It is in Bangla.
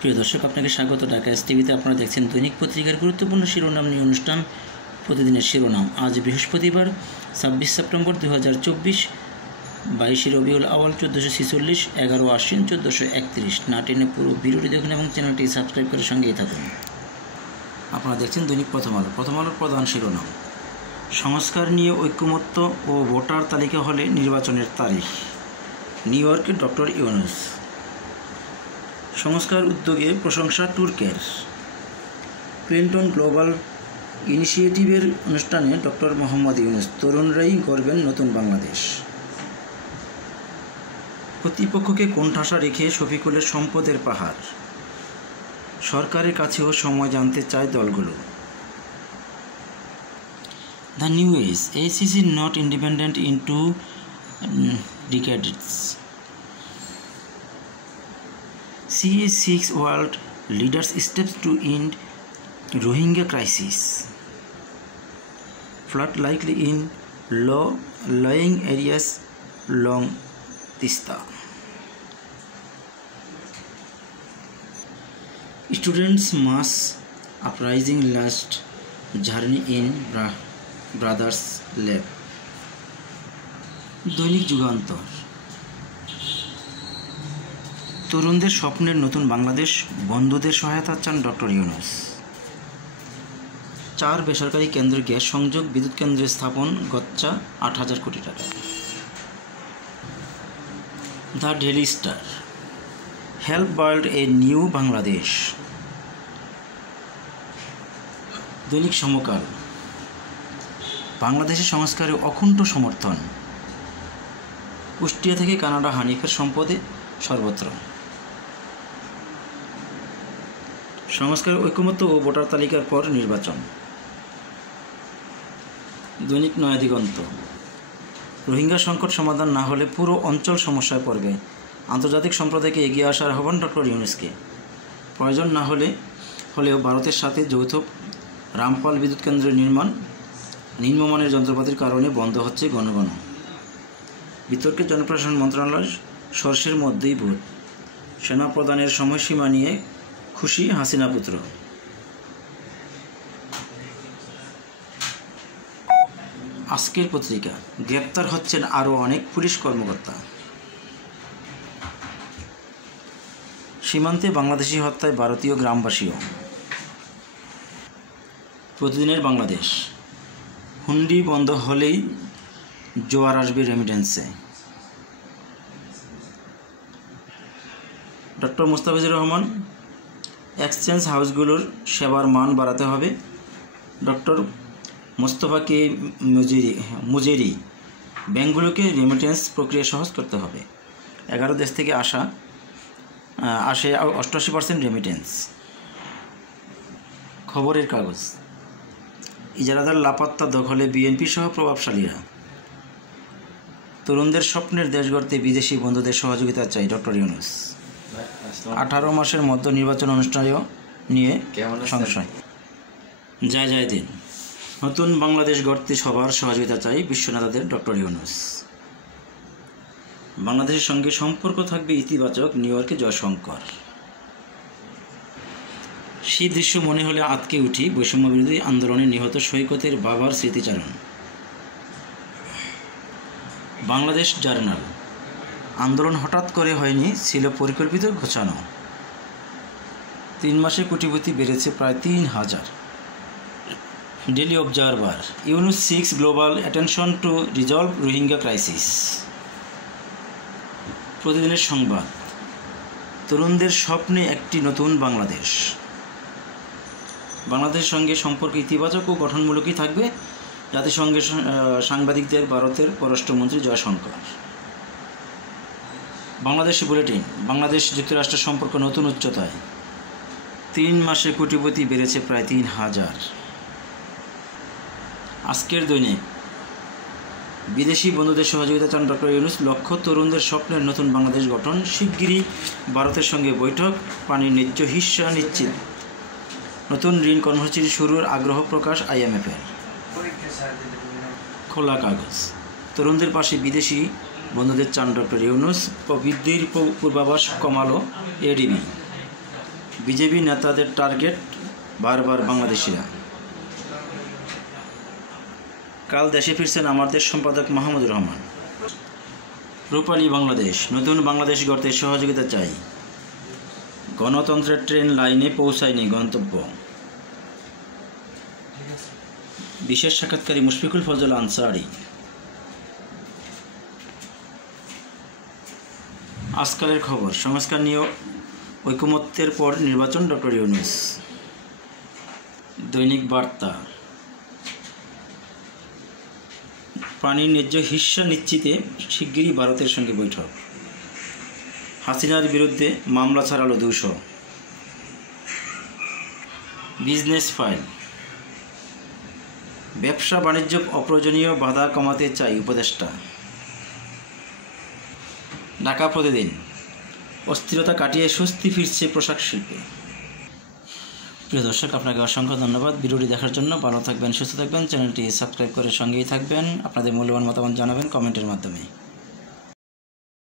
প্রিয় দর্শক, আপনাকে স্বাগত ঢাকা এস টিভিতে। আপনারা দেখছেন দৈনিক পত্রিকার গুরুত্বপূর্ণ শিরোনাম নিয়ে অনুষ্ঠান প্রতিদিনের শিরোনাম। আজ বৃহস্পতিবার 26 সেপ্টেম্বর 2024, 22 রবিউল আওয়াল 1446, 11 আশ্বিন 1431। না টেনে পুরো ভিডিওটি দেখুন এবং চ্যানেলটি সাবস্ক্রাইব করে সঙ্গেই থাকুন। আপনারা দেখছেন দৈনিক প্রথম আলো। প্রথম আলোর প্রধান শিরোনাম: সংস্কার নিয়ে ঐকমত্য ও ভোটার তালিকা হলে নির্বাচনের তারিখ। নিউ ইয়র্কে ডক্টর ইউনূস। সংস্কার উদ্যোগে প্রশংসা তুর্কের। ক্লিন্টন গ্লোবাল ইনিশিয়েটিভের অনুষ্ঠানে ডক্টর মোহাম্মদ ইউনূস। তরুণরাই গড়বেন নতুন বাংলাদেশ। কর্তৃপক্ষকে কোণঠাসা রেখে শফিকুলের সম্পদের পাহাড়। সরকারের কাছেও সময় জানতে চায় দলগুলো। The new age: AICC not independent in 2 decades. CA6 world leaders steps to end Rohingya crisis. Flood likely in low-lying areas along Tista. Students mass uprising last journey in Brothers Lab. দৈনিক যুগান্তর: তরুণদের স্বপ্নের নতুন বাংলাদেশ, বন্ধুদের সহায়তা চান ডক্টর ইউনূস। 4 বেসরকারি কেন্দ্রের গ্যাস সংযোগ, বিদ্যুৎ কেন্দ্রের স্থাপন, গচ্চা 8,000 কোটি টাকা। The daily star: help build a new Bangladesh. দৈনিক সমকাল: বাংলাদেশের সংস্কারে অকুণ্ঠ সমর্থন। কুষ্টিয়া থেকে কানাডা হানিফের সম্পদে সর্বত্র। সংস্কার ঐকমত্য ও ভোটার তালিকার পর নির্বাচন। দৈনিক নয়া দিগন্ত: রোহিঙ্গা সংকট সমাধান না হলে পুরো অঞ্চল সমস্যায় পড়বে। আন্তর্জাতিক সম্প্রদায়কে এগিয়ে আসার আহ্বান ডক্টর ইউনূসকে। প্রয়োজন না হলেও ভারতের সাথে যৌথ রামপাল বিদ্যুৎ কেন্দ্রের নিম্নমানের যন্ত্রপাতির কারণে বন্ধ হচ্ছে ঘন ঘন। বিতর্কে জনপ্রশাসন মন্ত্রণালয়, সর্ষের মধ্যেই ভোট। সেনা প্রদানের সময়সীমা নিয়ে খুশি হাসিনা পুত্র। আজকের পত্রিকা: গ্রেপ্তার হচ্ছেন আরও অনেক পুলিশ কর্মকর্তা। সীমান্তে বাংলাদেশি হত্যায় ভারতীয় গ্রামবাসীও। প্রতিদিনের বাংলাদেশ: হুন্ডি বন্ধ হলেই জোয়ার আসবে রেমিটেন্সে। ডক্টর মুস্তাফিজুর রহমান: এক্সচেঞ্জ হাউসগুলোর সেবার মান বাড়াতে হবে। ডক্টর মোস্তফাকে মুজেরি: ব্যাংকগুলোকে রেমিটেন্স প্রক্রিয়া সহজ করতে হবে। 11 দেশ থেকে আসে 88% রেমিটেন্স। খবরের কাগজ: ইজারাদার লাপাত্তা, দখলে বিএনপি সহ প্রভাবশালীরা। তরুণদের স্বপ্নের দেশ গড়তে বিদেশি বন্ধুদের সহযোগিতা চাই ডক্টর ইউনূস। 18 মাসের মধ্যে নির্বাচন অনুষ্ঠানও নিয়ে সংশয়। জয় দিন। নতুন বাংলাদেশ গড়তে সবার সহযোগিতা চাই বিশ্বনেতাদের ডক্টর ইউনূস। বাংলাদেশের সঙ্গে সম্পর্ক থাকবে ইতিবাচক, নিউ ইয়র্কে জয়শঙ্কর। সেই দৃশ্য মনে হলে আঁতকে উঠি, বৈষম্যবিরোধী আন্দোলনে নিহত সৈকতের বাবার স্মৃতিচারণ। বাংলাদেশ জার্নাল: আন্দোলন হঠাৎ করে হয়নি, ছিল পরিকল্পিত, গোছানো। 3 মাসে কোটিপতি বেড়েছে প্রায় 3,000। Daily observer: Yunus six global attention to resolve Rohingya crisis. প্রতিদিনের সংবাদ: তরুণদের স্বপ্নে একটি নতুন বাংলাদেশ। বাংলাদেশের সঙ্গে সম্পর্ক ইতিবাচক ও গঠনমূলকই থাকবে, জাতিসংঘের সাংবাদিকদের ভারতের পররাষ্ট্রমন্ত্রী জয়শঙ্কর। বাংলাদেশ বুলেটিন: বাংলাদেশ যুক্তরাষ্ট্র সম্পর্ক নতুন উচ্চতায়। 3 মাসে কোটিপতি বেড়েছে প্রায় 3,000। আজকের দৈনিক: বিদেশি বন্ধুদের সহযোগিতা চান ডক্টর ইউনূস। লক্ষ্য তরুণদের স্বপ্নের নতুন বাংলাদেশ গঠন। শিগগিরই ভারতের সঙ্গে বৈঠক। পানির ন্যায্য হিস্যা নিশ্চিত। নতুন ঋণ কর্মসূচি শুরুর আগ্রহ প্রকাশ IMF-এর। খোলা কাগজ: তরুণদের পাশে বিদেশি বন্ধুদের চান ডক্টর ইউনূস। প্রবৃদ্ধির পূর্বাভাস কমালো ADB। বিজেপি নেতাদের টার্গেট বারবার বাংলাদেশিরা। কাল দেশে ফিরছেন আমাদের সম্পাদক মাহমুদুর রহমান। রূপালী বাংলাদেশ, নতুন বাংলাদেশ গড়তে সহযোগিতা চাই। গণতন্ত্রের ট্রেন লাইনে পৌঁছায়নি গন্তব্য। বিশেষ সাক্ষাৎকারী মুশফিকুল ফজল আনসারী। আজকালের খবর, সংস্কার নিয়ে ঐকমত্যের পর নির্বাচন, ডক্টর ইউনূস। দৈনিক বার্তা, পানির ন্যায্য হিস্যা নিশ্চিতে শিগগিরই ভারতের সঙ্গে বৈঠক। হাসিনার বিরুদ্ধে মামলা ছাড়ালো 200। বিজনেস ফাইল, ব্যবসা বাণিজ্য অপ্রয়োজনীয় বাধা কমাতে চাই উপদেষ্টা। ঢাকা প্রতিদিন, অস্থিরতা কাটিয়ে স্বস্তি ফিরছে পোশাক শিল্পে। প্রিয় দর্শক, আপনাকে অসংখ্য ধন্যবাদ ভিডিওটি দেখার জন্য। ভালো থাকবেন, সুস্থ থাকবেন, চ্যানেলটি সাবস্ক্রাইব করে সঙ্গেই থাকবেন। আপনাদের মূল্যবান মতামত জানাবেন কমেন্টের মাধ্যমে।